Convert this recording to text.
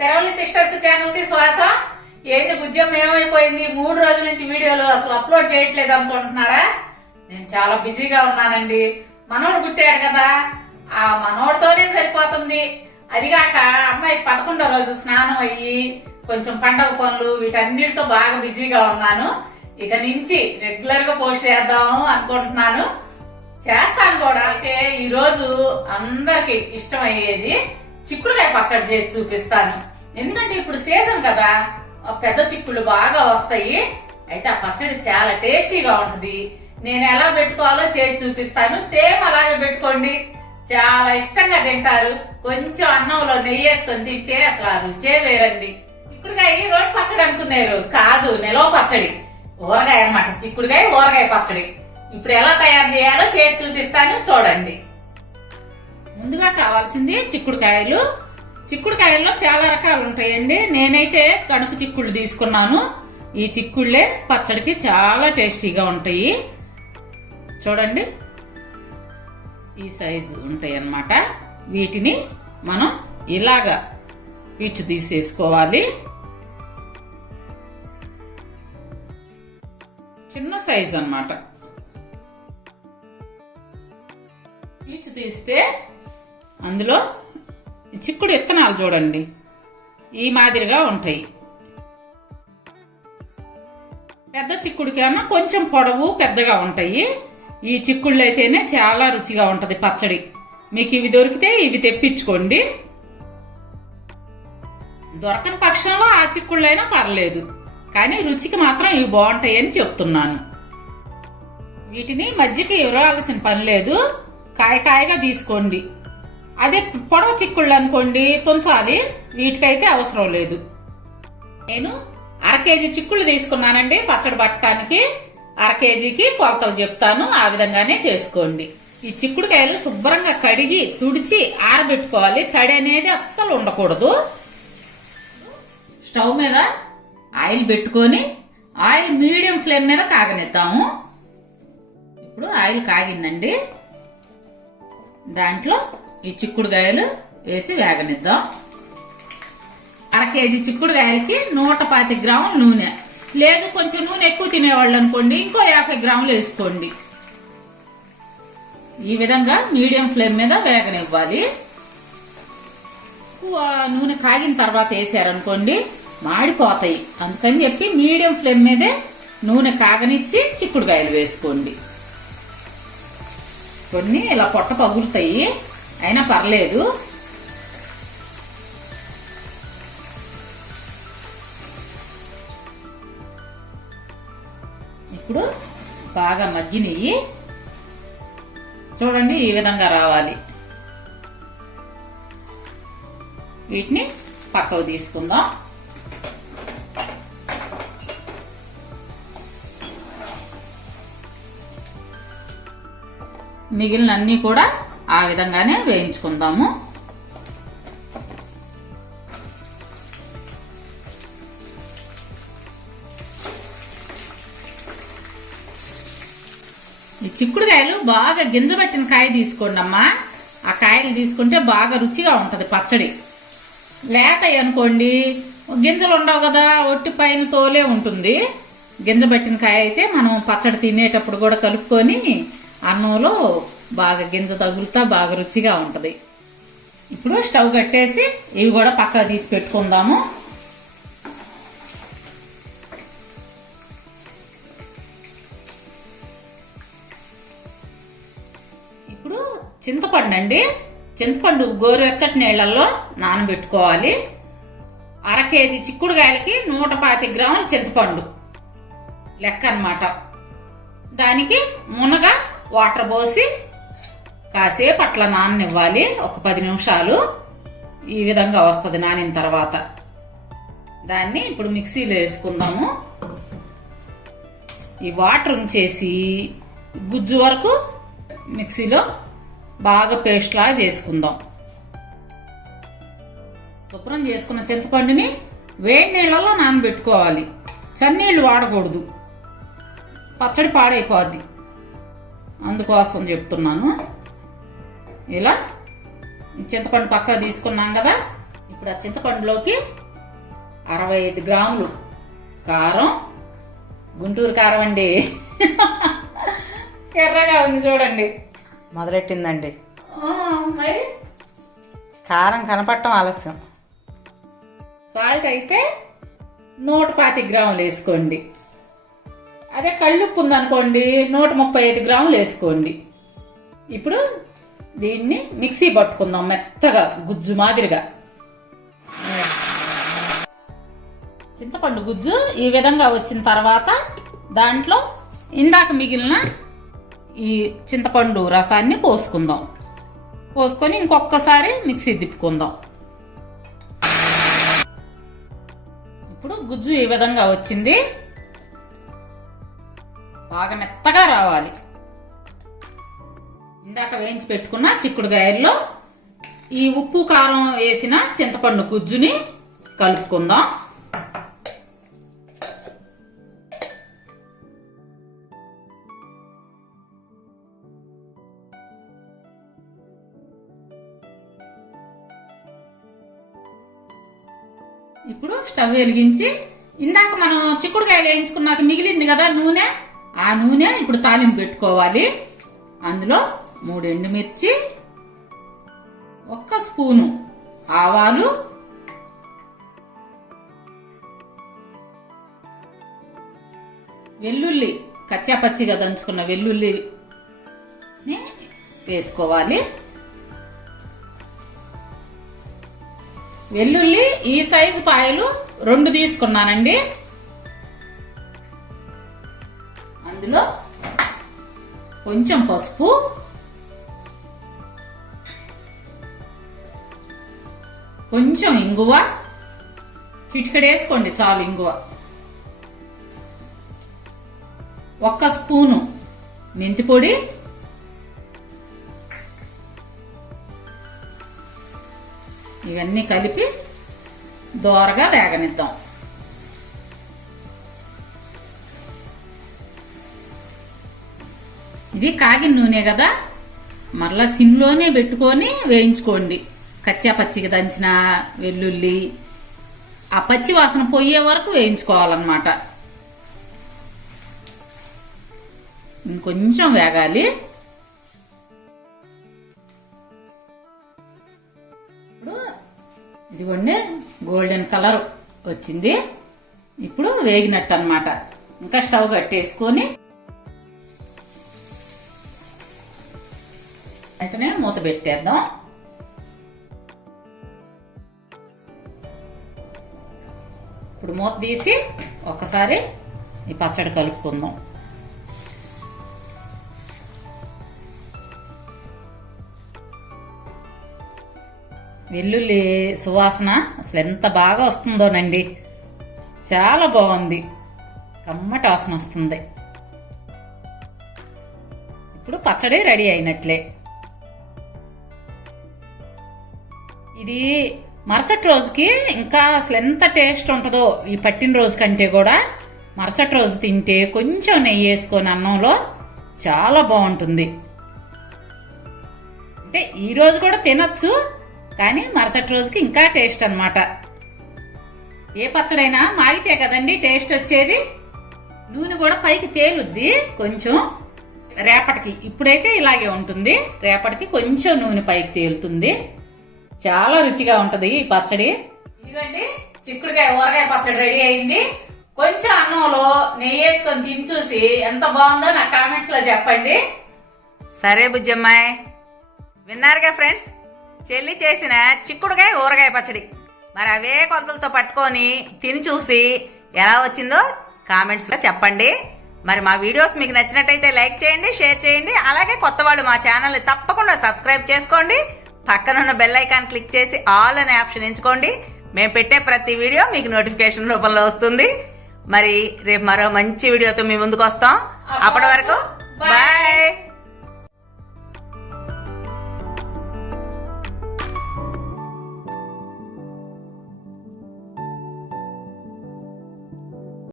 తెరవలి sisters ఛానల్కి స్వాగతం. ఏంది ఉద్యమం ఏమైపోయింది? మూడు రోజుల నుంచి వీడియోలు అసలు అప్లోడ్ చేయట్లేదు అనుకుంటున్నారా? నేను చాలా బిజీగా ఉన్నానండి. మనోడు పుట్టాడు కదా. ఆ మనోడితోనే సరిపోతుంది. అదిగాక అమ్మాయి పదకొండో రోజు స్నానం అయ్యి కొంచెం పండగ పనులు వీటన్నిటితో బాగా బిజీగా ఉన్నాను. ఇక నుంచి రెగ్యులర్గా పోస్ట్ చేద్దాము అనుకుంటున్నాను. చేస్తాను కూడా. అయితే ఈరోజు అందరికి ఇష్టమయ్యేది చిక్కుడుకాయ పచ్చడి చేసి చూపిస్తాను. ఎందుకంటే ఇప్పుడు సీజన్ కదా పెద్ద చిక్కులు బాగా వస్తాయి. అయితే ఆ పచ్చడి చాలా టేస్టీగా ఉంటుంది. నేను ఎలా పెట్టుకోవాలో చేసి చూపిస్తాను. సేమ్ అలాగే పెట్టుకోండి. చాలా ఇష్టంగా తింటారు. కొంచెం అన్నంలో నెయ్యి వేసుకొని తింటే అసలు ఆ రుచే వేరండి. చిక్కుడుకాయ రోడ్ పచ్చడి అనుకున్నారు. కాదు నిలవ పచ్చడి. ఊరగాయ అన్నమాట. చిక్కుడుకాయ ఊరగాయ పచ్చడి. ఇప్పుడు ఎలా తయారు చేయాలో చేసి చూపిస్తాను. చూడండి. ముందుగా కావాల్సింది చిక్కుడుకాయలు. చిక్కుడుకాయల్లో చాలా రకాలు ఉంటాయండి. నేనైతే కడుపు చిక్కుళ్ళు తీసుకున్నాను. ఈ చిక్కుళ్ళే పచ్చడికి చాలా టేస్టీగా ఉంటాయి. చూడండి. ఈ సైజు ఉంటాయి అన్నమాట వీటిని మనం ఇలాగా పీచు తీసేసుకోవాలి. చిన్న సైజు అన్నమాట. పీచు తీస్తే అందులో చిక్కుడు విత్తనాలు చూడండి. ఈ మాదిరిగా ఉంటాయి. పెద్ద చిక్కుడికైనా కొంచెం పొడవు పెద్దగా ఉంటాయి. ఈ చిక్కుళ్ళు అయితేనే చాలా రుచిగా ఉంటుంది పచ్చడి. మీకు ఇవి దొరికితే ఇవి తెప్పించుకోండి. దొరకని పక్షంలో ఆ చిక్కుళ్ళైనా పర్లేదు. కానీ రుచికి మాత్రం ఇవి బాగుంటాయి అని చెప్తున్నాను. వీటిని మధ్యకి ఇవ్వాల్సిన పని లేదు. కాయ కాయగా తీసుకోండి. అదే పొడవ చిక్కుళ్ళు అనుకోండి తుంచాలి. వీటికైతే అవసరం లేదు. నేను అర కేజీ చిక్కుళ్ళు తీసుకున్నానండి పచ్చడి పట్టడానికి. అర కేజీకి కొలతలు చెప్తాను ఆ విధంగానే చేసుకోండి. ఈ చిక్కుడుకాయలు శుభ్రంగా కడిగి తుడిచి ఆరబెట్టుకోవాలి. తడి అనేది అస్సలు ఉండకూడదు. స్టవ్ మీద ఆయిల్ పెట్టుకొని ఆయిల్ మీడియం ఫ్లేమ్ మీద కాగనిద్దాము. ఇప్పుడు ఆయిల్ కాగిందండి. దాంట్లో ఈ చిక్కుడుకాయలు వేసి వేగనిద్దాం. అర కేజీ చిక్కుడుకాయలకి నూట పాతి గ్రాముల నూనె. లేదు కొంచెం నూనె ఎక్కువ తినేవాళ్ళు అనుకోండి ఇంకో యాభై గ్రాములు వేసుకోండి. ఈ విధంగా మీడియం ఫ్లేమ్ మీద వేగనివ్వాలి. ఎక్కువ నూనె కాగిన తర్వాత వేసారనుకోండి మాడిపోతాయి. అందుకని చెప్పి మీడియం ఫ్లేమ్ మీదే నూనె కాగనిచ్చి చిక్కుడుకాయలు వేసుకోండి. కొన్ని ఇలా పొట్ట పగులుతాయి. అయినా పర్లేదు. ఇప్పుడు బాగా మగ్గినవి చూడండి ఈ విధంగా రావాలి. వీటిని పక్కకు తీసుకుందాం. మిగిలిన అన్ని కూడా ఆ విధంగానే వేయించుకుందాము. ఈ చిక్కుడుకాయలు బాగా గింజ పట్టిన కాయ తీసుకోండి అమ్మా ఆ కాయలు తీసుకుంటే బాగా రుచిగా ఉంటుంది పచ్చడి. లేత అనుకోండి గింజలు ఉండవు కదా ఒట్టి పైన తోలే ఉంటుంది. గింజ పట్టిన కాయ అయితే మనం పచ్చడి తినేటప్పుడు కూడా కలుపుకొని అన్నంలో బాగా గింజ తగులుతా బాగా రుచిగా ఉంటది. ఇప్పుడు స్టవ్ కట్టేసి ఇవి కూడా పక్కకు తీసి పెట్టుకుందాము. ఇప్పుడు చింతపండు అండి చింతపండు గోరువెచ్చటి నీళ్ళల్లో నానబెట్టుకోవాలి. అర కేజీ చిక్కుడుకాయలకి నూట పాతి గ్రాముల చింతపండు. లెక్క అన్నమాట. దానికి మునగ వాటర్ పోసి కాసేపు అట్లా నాననివ్వాలి ఒక పది నిమిషాలు. ఈ విధంగా వస్తుంది నానిన తర్వాత. దాన్ని ఇప్పుడు మిక్సీలో వేసుకుందాము. ఈ వాటర్ ఉంచేసి గుజ్జు వరకు మిక్సీలో బాగా పేస్ట్లా చేసుకుందాం. శుభ్రం చేసుకున్న చింతపండుని వేడి నీళ్ళలో నానబెట్టుకోవాలి. చన్నీళ్ళు వాడకూడదు. పచ్చడి పాడైపోద్ది. అందుకోసం చెప్తున్నాను. ఇలా చింతపండు పక్క తీసుకున్నాం కదా. ఇప్పుడు ఆ చింతపండులోకి అరవై ఐదు గ్రాములు కారం గుంటూరు కారం అండి. ఎర్రగా ఉంది చూడండి. మొదలెట్టిందండి? మరి? కారం కనపడటం ఆలస్యం. సాల్ట్ అయితే నూట పాతి గ్రాములు వేసుకోండి. అదే కళ్ళుప్పు ఉందనుకోండి నూట ముప్పై ఐదు గ్రాములు వేసుకోండి. ఇప్పుడు దీన్ని మిక్సీ పట్టుకుందాం మెత్తగా గుజ్జు మాదిరిగా. చింతపండు గుజ్జు ఈ విధంగా వచ్చిన తర్వాత దాంట్లో ఇందాక మిగిలిన ఈ చింతపండు రసాన్ని పోసుకుందాం. పోసుకొని ఇంకొకసారి మిక్సీ తిప్పుకుందాం. ఇప్పుడు గుజ్జు ఈ విధంగా వచ్చింది. బాగా మెత్తగా రావాలి. ఇందాక వేయించి పెట్టుకున్న చిక్కుడుగాయల్లో ఈ ఉప్పు కారం వేసిన చింతపండు గుజ్జుని కలుపుకుందాం. ఇప్పుడు స్టవ్ వెలిగించి ఇందాక మనం చిక్కుడుకాయలు వేయించుకున్నాక మిగిలింది కదా నూనె? ఆ నూనె ఇప్పుడు తాలింపు పెట్టుకోవాలి. అందులో మూడు ఎండుమిర్చి ఒక్క స్పూను ఆవాలు వెల్లుల్లి కచ్చాపచ్చిగా దంచుకున్న వెల్లుల్లి వేసుకోవాలి. వెల్లుల్లి ఈ సైజు పాయలు రెండు తీసుకున్నానండి. అందులో కొంచెం పసుపు కొంచెం ఇంగువ. చిటికడేసుకోండి చాలు ఇంగువ. ఒక్క స్పూను మెంతి పొడి. ఇవన్నీ కలిపి దోరగా వేగనిద్దాం. ఇది కాగిన నూనె కదా. మరలా సిమ్లోనే పెట్టుకొని వేయించుకోండి. కచ్చా పచ్చిగా దంచిన వెల్లుల్లి ఆ పచ్చి వాసన పోయే వరకు వేయించుకోవాలన్నమాట. ఇంకొంచెం వేగాలి. ఇప్పుడు ఇదిగోండి గోల్డెన్ కలర్ వచ్చింది. ఇప్పుడు వేగినట్టు అనమాట ఇంకా స్టవ్ కట్టేసుకొని వెంటనే మూత పెట్టేద్దాం. ఇప్పుడు మూత తీసి ఒక్కసారి ఈ పచ్చడి కలుపుకుందాం. వెల్లుల్లి సువాసన అసలు ఎంత బాగా వస్తుందోనండి. చాలా బాగుంది. కమ్మటి వాసన వస్తుంది. ఇప్పుడు పచ్చడి రెడీ అయినట్లే. ఇది మరుసటి రోజుకి ఇంకా అసలు ఎంత టేస్ట్ ఉంటుందో ఈ పట్టిన రోజు కంటే కూడా మరుసటి రోజు తింటే కొంచెం నెయ్యి వేసుకొని అన్నంలో చాలా బాగుంటుంది. అంటే ఈరోజు కూడా తినచ్చు కానీ మరుసటి రోజుకి ఇంకా టేస్ట్ అనమాట ఏ పచ్చడైనా మాగితే కదండి టేస్ట్ వచ్చేది. నూనె కూడా పైకి తేలుద్ది కొంచెం. రేపటికి ఇప్పుడైతే ఇలాగే ఉంటుంది. రేపటికి కొంచెం నూనె పైకి తేలుతుంది. చాలా రుచిగా ఉంటది ఈ పచ్చడి. ఇదిగోండి చిక్కుడుకాయ ఊరగాయ పచ్చడి రెడీ అయింది. కొంచెం అన్నంలో నెయ్యి వేసుకొని తిని చూసి ఎంత బాగుందో నా కామెంట్స్లో చెప్పండి. సరే బుజ్జమ్మాయ్. విన్నారుగా ఫ్రెండ్స్? చెల్లి చేసిన చిక్కుడుకాయ ఊరగాయ పచ్చడి. మరి అవే కొలతలతో పట్టుకొని తిని చూసి ఎలా వచ్చిందో కామెంట్స్లో చెప్పండి. మరి మా వీడియోస్ మీకు నచ్చినట్టయితే లైక్ చేయండి షేర్ చేయండి. అలాగే కొత్త వాళ్ళు మా ఛానల్ని తప్పకుండా సబ్స్క్రైబ్ చేసుకోండి. పక్కనున్న బెల్ ఐకాన్ క్లిక్ చేసి ఆల్ అనే ఆప్షన్ ఎంచుకోండి. మేము పెట్టే ప్రతి వీడియో మీకు నోటిఫికేషన్ రూపంలో వస్తుంది. మరి రేపు మరో మంచి వీడియోతో మీ ముందుకు వస్తాం. అప్పటి వరకు బాయ్